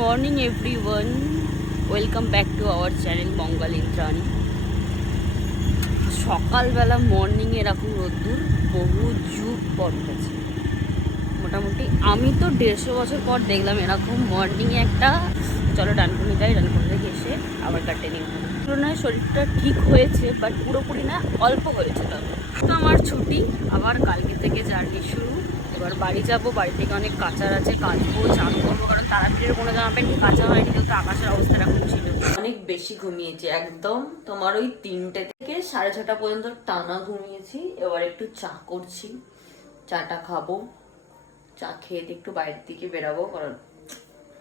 Morning everyone, welcome back to our channel Mangal Indrani. সকালবেলা মর্নিংয়ে এরকম রোদ্দুর বহু যুগ পর উঠেছে। মোটামুটি আমি তো 150 বছর পর দেখলাম এরকম মর্নিংয়ে একটা। চলো ডানকুনি যাই, ডানকুনি থেকে এসে আবার কাটিয়ে নেব। তুলনায় শরীরটা ঠিক হয়েছে, বাট পুরোপুরি না, অল্প হয়েছে। তবে তো আমার ছুটি, আবার কালকে থেকে জার্নি শুরু। এবার বাড়ি যাব, বাড়ি থেকে অনেক কাচার আছে, কাচবো, চান করবো, কারণ তাড়াতাড়ির কোনো জামা প্যান্ট কাঁচা হয়নি, যেহেতু আকাশের অবস্থা এরকম ছিল। অনেক বেশি ঘুমিয়েছি, একদম তোমার ওই 3টে থেকে 6:30 পর্যন্ত টানা ঘুমিয়েছি। এবার একটু চা করছি, চাটা খাবো, চা খেয়ে একটু বাইরের দিকে বেরাবো, কারণ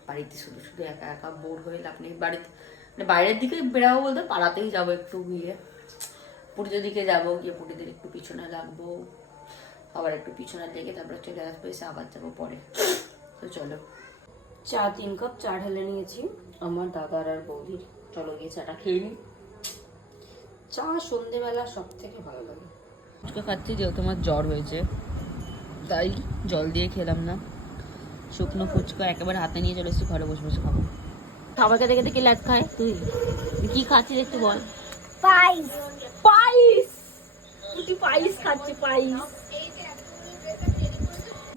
বাড়িতে শুধু শুধু একা একা বোর হয়ে লাভ নেই। বাড়িতে মানে বাইরের দিকে বেরাবো বলতে পাড়াতেই যাবো একটু গিয়ে, পুরীর দিকে যাবো, গিয়ে পুরীদের একটু পিছনে লাগবো, আবার একটু পিছনে লেগে তারপরে চলে আসবো, এসে আবার যাবো পরে। তো চলো, চা 3 কাপ চা ঢেলে নিয়েছি আমার দাদার আর বৌদির। চলো গিয়ে চাটা খেয়ে নিই। চা সন্ধেবেলা সব থেকে ভালো লাগে। ফুচকা খাচ্ছি, যেহেতু আমার জ্বর হয়েছে তাই জল দিয়ে খেলাম না, শুকনো ফুচকা একেবারে হাতে নিয়ে চলে এসেছি, ঘরে বসে বসে খাবো। খাবার খেতে খেতে কি লাট খায়? তুই কি খাচ্ছিস একটু বল। পাইস পায়েস, তুই পায়েস খাচ্ছিস? পায়েস,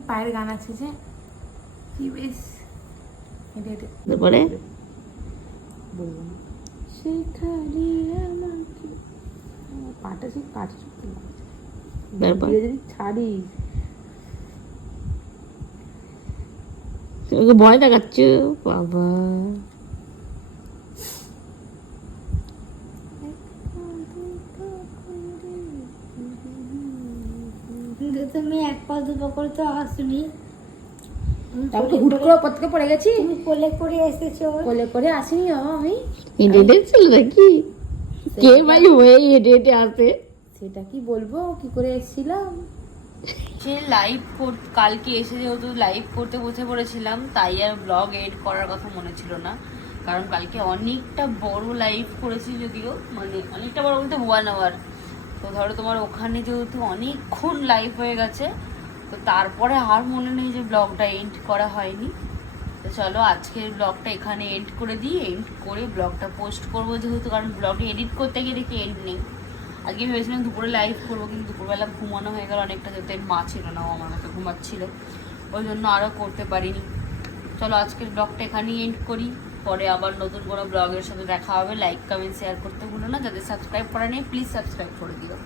পায়ের গান আছে যে কি বেশ তারপরে বলবো না সেখানে আমাকে পাটা সেই কাছে তারপর যদি ছাড়িস তোমাকে ভয় দেখাচ্ছ বাবা। তুমি এক পা দুপা করে তো আসুনি, তারপর তো হুট করে ওপর থেকে পড়ে গেছি। তুমি কোলে করে এসেছো। কোলে করে আসিনি বাবা, আমি হেঁটে হেঁটে ছিল নাকি? কে ভাই হয়ে হেঁটে হেঁটে আসে? সেটা কি বলবো কি করে এসেছিলাম। সে লাইভ কালকে এসে যেহেতু লাইভ করতে বসে পড়েছিলাম, তাই আর ব্লগ এড করার কথা মনে ছিল না, কারণ কালকে অনেকটা বড় লাইভ করেছি, যদিও মানে অনেকটা বড় বলতে 1 আওয়ার। তো ধরো তোমার ওখানে যেহেতু অনেকক্ষণ লাইভ হয়ে গেছে, তো তারপরে আর মনে নেই যে ব্লগটা এন্ড করা হয়নি। তো চলো আজকের ব্লগটা এখানে এন্ড করে দিই, এন্ড করে ব্লগটা পোস্ট করবো, যেহেতু কারণ ব্লগে এডিট করতে গিয়ে দেখি এন্ড নেই। আজকে ভেবেছিলাম দুপুরে লাইভ করবো, কিন্তু দুপুরবেলা ঘুমানো হয়ে গেল অনেকটা, যেহেতু মা ছিল না, ও আমার কাছে ঘুমাচ্ছিল, ওই জন্য আরও করতে পারিনি। চলো আজকের ব্লগটা এখানেই এন্ড করি, পরে আবার নতুন কোনো ব্লগের সাথে দেখা হবে। লাইক কমেন্ট শেয়ার করতে ভুলো না, যাদের সাবস্ক্রাইব করা নেই প্লিজ সাবস্ক্রাইব করে দিও।